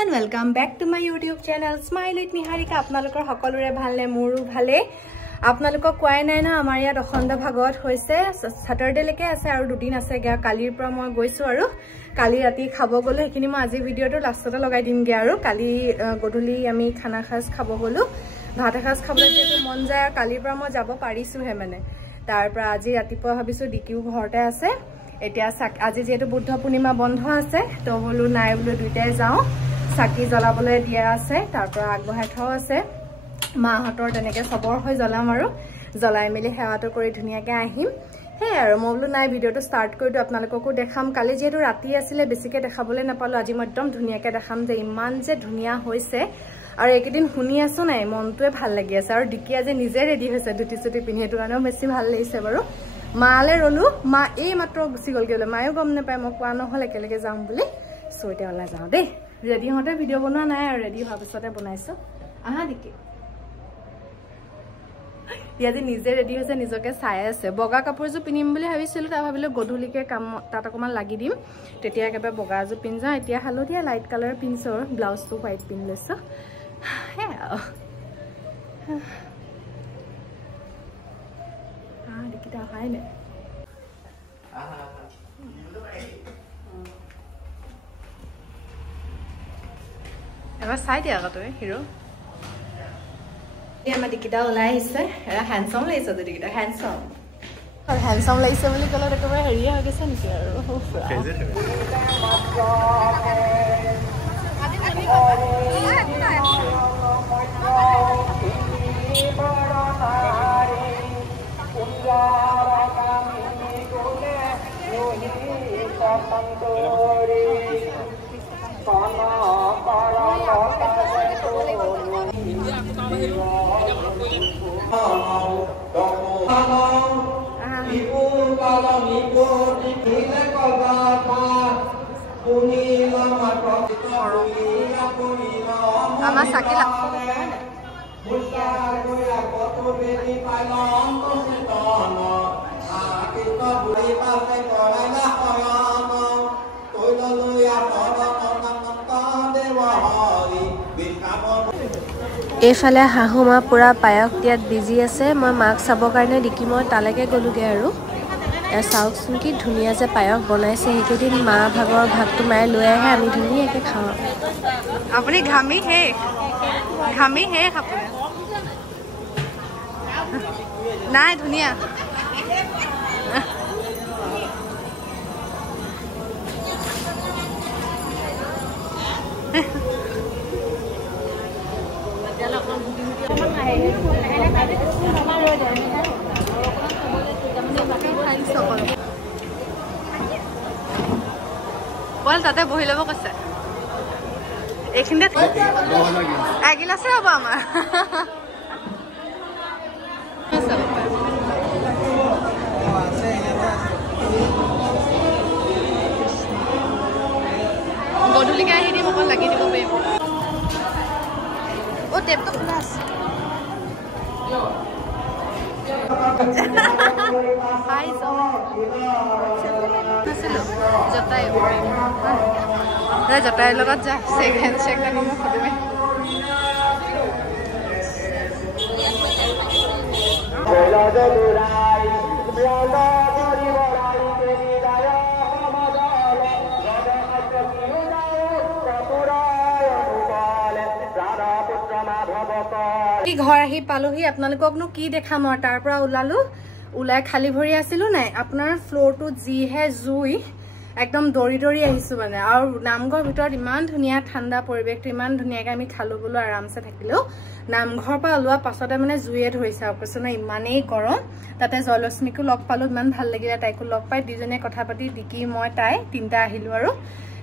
everyone, welcome back to my YouTube channel Smile with Niharika. আপোনালোকৰ সকলোৰে ভালনে মোৰো ভালে আপোনালোকক কোৱাই নাই না আমাৰ ইয়াত অখণ্ড ভাগৱত হৈছে স্যাটাৰডে লৈকে আছে আৰু দুদিন আছে কালিৰ পৰা মই গৈছো আৰু কালি ৰাতি খাব গলো এখিনি মই আজি ভিডিওটো লাষ্টতে লগাই দিমগে আৰু কালি গধুলি আমি খানা খাজ খাব গলো ভাত খাজ খাবলৈ যেটো মন যায় কালিৰ পৰা মই যাব পাৰিছো হে মানে তাৰ পৰা আজি ৰাতিপুৱা ভাবিছো ডিকিউ ঘৰতে আছে এতিয়া আজি যেটো বুদ্ধ পূৰ্ণিমা বন্ধ আছে তো বলো নাই বলো দুইটাই যাও সাকি জ্বলাবলৈ দিয়া আছে তাৰ পৰা আগবঢ়াই থোৱা আছে মাহতৰ তেনেকে সবৰ হৈ জ্বলাম আৰু জ্বলাই মেলি হেৱাটো কৰি ধুনিয়াকে আহিম হে আৰু মই বলো নাই ভিডিওটো স্টাৰ্ট কৰি দিও আপোনালোককো দেখাম কালি যেটো ৰাতি আছিল বেছিকে দেখাবলৈ নাপালো আজি মই একদম ধুনিয়াকে দেখাম যে ইমান যে ধুনিয়া হৈছে আৰু একদিন শুনি আছো নাই মনটোৱে ভাল লাগি আছে আৰু ডিকি আজি নিজে ৰেডি হৈছে দুটি চুটি পিন্ধি হেতু কাৰণেও বেছি ভাল লাগিছে বাৰু মালে ৰলু মা এই মাত্ৰ গুছি গল গলে মায়ো গম নাপায় মই কোৱা নহলে একেলগে যাম বুলি সৈতে ওলা যাও দেই ৰেডি হতে ভিডিও বনোৱা নাই আৰু ৰেডি হোৱাৰ পিছতে বনাইছো আহা ডিকি ইয়াদি নিজে ৰেডি হৈছে নিজকে চাই আছে বগা কাপোৰজু পিনিম বুলি ভাবিছিল তা ভাবিলো গধুলিকে কাম তাত অকমান লাগি দিম তেতিয়া একেবাৰে বগাজু পিনজা এতিয়া হালধীয়া লাইট কালাৰ পিনছৰ ব্লাউজটো হোৱাইট পিন লৈছো হে kita hain deh. Apa side ya kata hero? Dia mah dikita oleh isa, handsome lah isa tu dikita handsome. Kalau handsome lah isa boleh kalau mereka berhari ya kesan sih. Ama sakila. এফালে হাহুমা পুরা পায়ক দিয়াত busy আছে মই মাক চাবৰ কাৰণে dickey মই তালেকে গলুগে আৰু এ চাউকচোন কি ধুনিয়া যে পায়ক বনাইছে হেকেদিন মা ভাগৰ ভাতটো মাই লৈ আহে আমি ধুনিয়াকে খাওঁ আপুনি ঘামি হে খাপনে নাই ধুনিয়া বল তাতে বহি লব কৈছে এইখিনিতে এগিলাছে হ'ব আমাৰ গধুলিকে আহি দিব অকণ লাগি দিব পাৰিব অ টেপটো খোলা আছে জতাই লগত যা চেকেণ্ড মোক সুধিবি ঘৰ আহি পালোহি আপোনালোককনো কি দেখাম আৰু তাৰ পৰা ওলাই খালি ভৰি আছিলো নাই আপোনাৰ ফ্লোৰটো জিহে জুই একদম দৰি দৰি আহিছো মানে আৰু নামঘৰ ভিতৰত ইমান ধুনিয়া ঠাণ্ডা পৰিবেশটো ইমান ধুনিয়াকে আমি খালো বলো আৰামছে থাকিলো নামঘৰ পৰা ওলোৱা পাছতে মানে জুইয়ে ধৰিছে আৰু কৈছো না ইমানেই গৰম তাতে জয়লক্ষ্মীকো লগ পালো ইমান ভাল লাগিলে তাইকো লগ পাই দুজনে কথা পাতি ডিকি মই তাই তিনটা আহিলো আৰু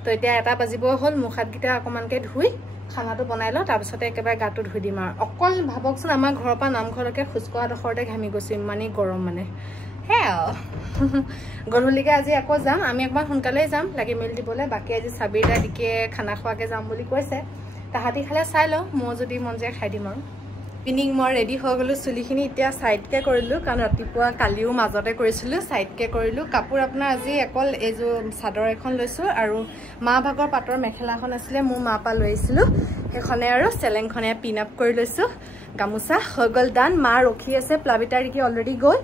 তো এতিয়া এটা বাজিব হল মুখাতগিটা অকমানকে ধুই খানাটো বনাই ল তাৰ পিছতে একেবাৰে গাটো ধুই দিম আৰু অকল ভাবকচোন আমাৰ ঘৰৰ পৰা নামঘৰলৈকে খুজকোৱা দখৰতে ঘামি গৈছো ইমানেই গৰম মানে হে গধুলিকে আজি আকৌ যাম আমি একবাৰ সোনকালে যাম লাগি মেলি দিবলৈ বাকি আজি সাবিৰা ডিকে খানা খোৱাকে যাম বুলি কৈছে তাহাতি খালে চাই ল মই যদি মন যায় খাই দিম আৰু পিনিং মই ৰেডি হৈ গ'লো চুলিখিনি এতিয়া সাইডকে কৰিলো কাৰণ ৰাতিপুৱা কালিও মাজতে কৰিছিলো সাইডকে কৰিলো কাপোৰ আপোনাৰ আজি অকল এজো চাদৰ এখন লৈছো আৰু মা ভাগৰ পাটৰ মেখেলাখন আছিল মোৰ মা পা লৈছিলো হেখনে আৰু চেলেংখনে পিন আপ কৰি লৈছো গামুচা হৈ গ'ল ডান মা ৰখি আছে প্লাবিতা ৰিকি অলৰেডি গ'ল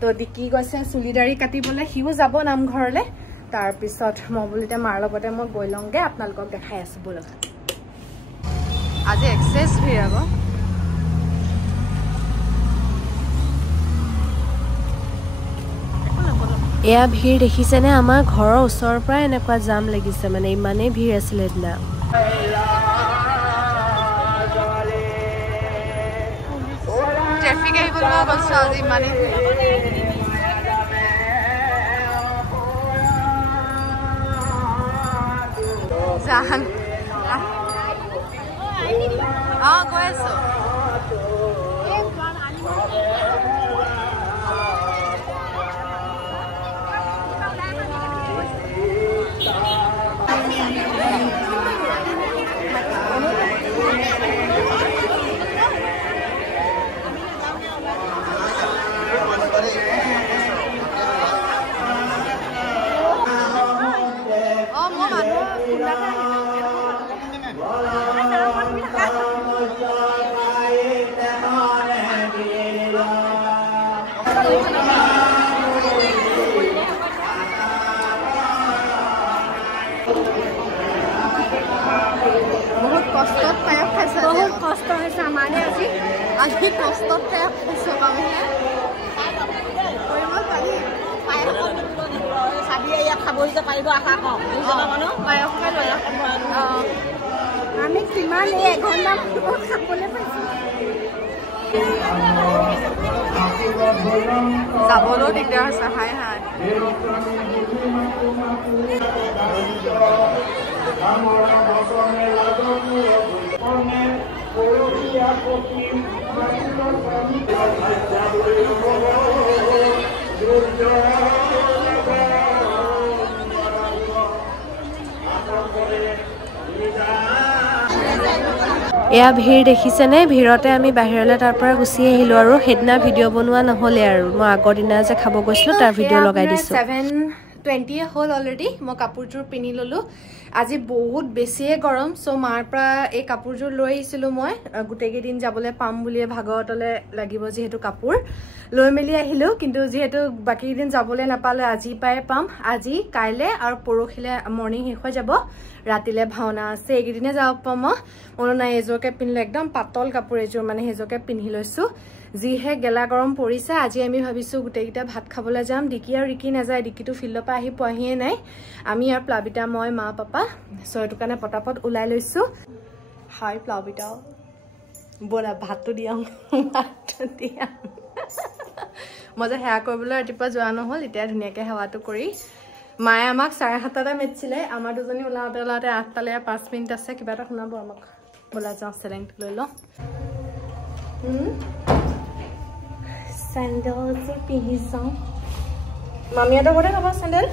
তো ডিকি গৈছে চুলিদাৰি কাটিবলে হিও যাব নামঘৰলে তাৰ পিছত মই বুলিতে মাৰ লগতে মই গৈ লংগে আপোনালোকক দেখাই আছো বলক আজি এক্সেস ভিৰাব এয়া ভিৰ দেখিছেনে আমাৰ ঘৰৰ ওচৰৰ পৰা এনেকুৱা জাম লাগিছে মানে ইমানে ভিৰ আছিল এদিনা ট্ৰেফিক আহিবলৈ গৈছে আজি ইমানে জান গৈ আছো বহুত কষ্টত পায়স খাইছে বহুত কষ্ট হৈছে আমাৰে আজি কষ্টত পায়স খাইছো বাবুহে কৰিব পাৰি চাবি ইয়াত খাব যে পাৰিব আশা কওঁ পায়স খাই লৈ আমি কিমান এই এঘণ্টা খাবলৈ পাইছোঁ যাবলৈও দিগদাৰ হৈছে হাই হাই এয়া ভিৰ দেখিছেনে ভিৰতে আমি বাহিৰলৈ তাৰ পৰা গুচি আহিলো আৰু হেডনা ভিডিঅ' বনোৱা নহলে আৰু মই আগৰ দিনা যে খাব গৈছিলো তাৰ ভিডিঅ' লগাই দিছো 7:20 হ'ল অলৰেডি মই কাপোৰযোৰ পিনি ললো আজি বহুত বেছিয়ে গৰম সো মাৰ পৰা এই কাপোৰযোৰ লৈ আহিছিলো মই গুটেই দিন যাবলৈ পাম বুলিয়ে ভাগতলে লাগিব যেহেতু কাপোৰ লৈ মেলি আহিলো কিন্তু যেহেতু বাকি দিন যাবলৈ নাপালে আজি পাই পাম আজি কাইলে আৰু পৰখিলে মৰ্নিং শেষ হৈ যাব ৰাতিলে ভাওনা আছে এইদিনে যাব পাম মন নাই এজোকে পিনলে একদম পাতল কাপোৰ এজোৰ মানে হেজোকে পিনি লৈছো যিহে গেলা গৰম পৰিছে আজি আমি ভাবিছো গুটেইটা ভাত খাবলৈ যাম ডিকি আৰু ৰিকি নাযায় ডিকিটো ফিল্ডৰ পৰা আহি পোৱাহিয়ে নাই আমি আৰু প্লাবিতা মই মা পাপা সয়টো কাৰণে পটাপট ওলাই লৈছো হাই প্লাবিতা বলা ভাতটো দিয়াম ভাতটো দিয়াম মই যে হেয়া কৰিবলৈ ৰাতিপুৱা যোৱা নহল এতিয়া ধুনীয়াকে হেৱাটো কৰি মায়ে আমাক 7:30 মেটছিলে আমাৰ দুজনী ওলাওতে 8টালে 5 মিনিট আছে কিবা এটা শুনাব আমাক বলা যাওঁ চেলেংটো লৈ লওঁ Sandal se pihisão. Mamia da hora nova sandal.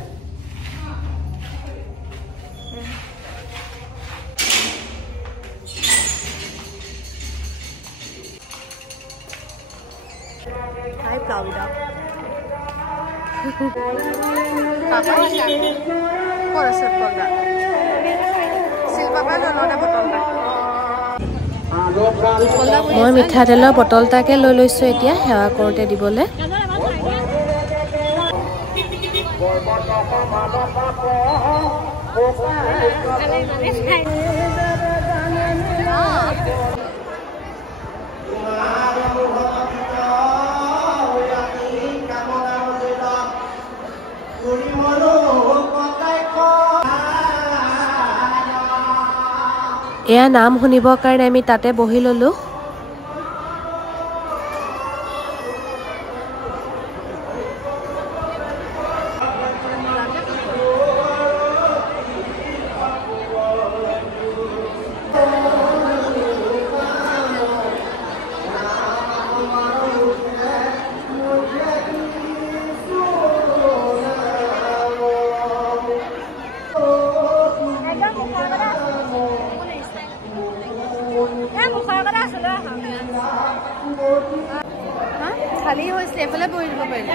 Hai Plaudida. Apa ini? Kora sepolda. Silva pada lo ada botol dah. মই মিঠাতেলৰ বটলটাকে লৈ লৈছো এতিয়া হেৱা কৰোতে দিবলে এয়া নাম শুনিবৰ কাৰণে আমি তাতে বহি ললো খালী হৈছিলে এফালে বহি দিব পাৰিলে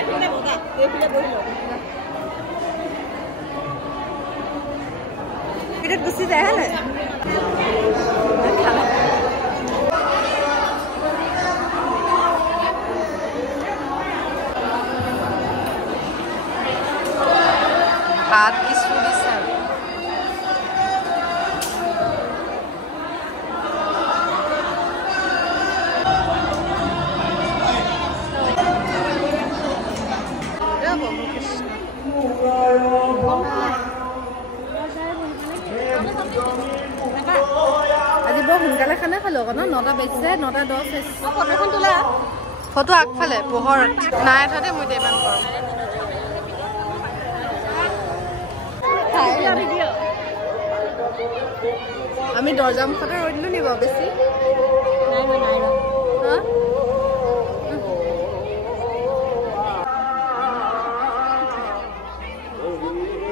গুচি যায় হলে ভাত কিছু দিছে আজি বৰ সোনকালে খানা খালো আকৌ ন 9টা বাজিছে 9:10 হৈছে ফটোখন তোলা ফটো আগফালে পোহৰত নাই এঠাতে মই ইমান গৰম আমি দৰ্জা মুখতে ৰৈ দিলো নিব বেছি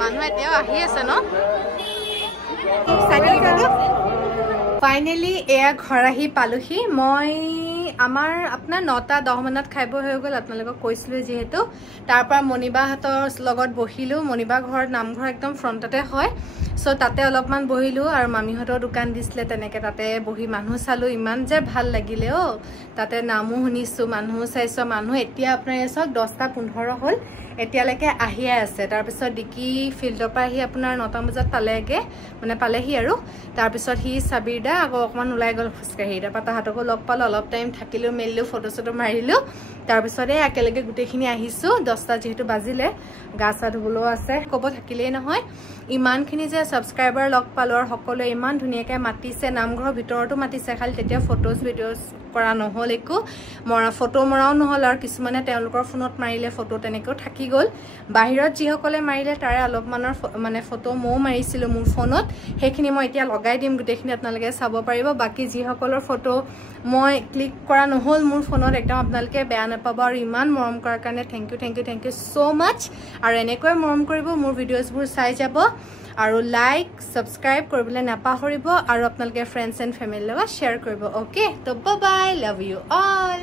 মানুহ এতিয়াও আহি আছে ন ফাইনেলি এয়া ঘৰ আহি পালোহি মই আমাৰ আপোনাৰ 9:10 মানত খাইব হৈ গ'ল আপোনালোকক কৈছিলো যিহেতু তাৰ পৰা মনিবাহঁতৰ লগত বহিলো মনিবা ঘৰ নামঘৰ একদম ফ্ৰণ্টতে হয় সো তাতে অলপমান বহিলো আৰু মামীহঁতৰ দোকান দিছিলে তেনেকে তাতে বহি মানুহ চালো ইমান যে ভাল লাগিলে ও তাতে নামো শুনিছো মানুহ চাইছো মানুহ এতিয়া আপোনাৰ এসক 10:15 হ'ল এতিয়ালৈকে আহিয়ে আছে তাৰ পিছত ডিকি ফিল্ডৰ পৰা আহি আপোনাৰ 9টা বজাত পালেগে মানে পালেহি আৰু তাৰ পিছত হি সাবিৰদা আকৌ অকমান ওলাই গল খোজকাঢ়ি তাৰ তাহাতকো লগ পালো অলপ টাইম থাকিলো মেলিলো ফটো চটো মাৰিলো তাৰ পিছতে একেলগে গুটেখিনি আহিছো 10টা যেহেতু বাজিলে গাছা ধুবলো আছে কব থাকিলেই নহয় ইমানখিনি যে সাবস্ক্ৰাইবাৰ লগ পালো আৰু সকলো ইমান ধুনিয়াকে মাতিছে নামঘৰৰ ভিতৰতো মাতিছে খালি তেতিয়া ফটোজ ভিডিঅ'জ কৰা নহল একো মৰা ফটো মৰাও নহল আৰু কিছুমানে তেওঁলোকৰ ফোনত মাৰিলে ফটো তেনেকৈ থাকি গল বাহিৰত যিসকলে মাৰিলে তাৰে অলপমানৰ মানে ফটো মও মাৰিছিলো মোৰ ফোনত হেখিনি মই এতিয়া লগাই দিম গুটেখিনি আপোনালোকে চাব পাৰিব বাকি যিসকলৰ ফটো মই ক্লিক কৰা নহল মোৰ ফোনত একদম আপোনালোকে বেয়া নাপাব আৰু ইমান মৰম কৰাৰ কাৰণে থ্যাংক ইউ সো মাচ আৰু এনেকৈ মৰম কৰিব মোৰ ভিডিঅ'ছবোৰ চাই যাব আৰু লাইক সাবস্ক্ৰাইব কৰিবলৈ নাপাহৰিব আৰু আপোনালোকে ফ্ৰেণ্ডছ এণ্ড ফেমিলিৰ লগত শ্বেয়াৰ কৰিব ওকে তো bye bye love you all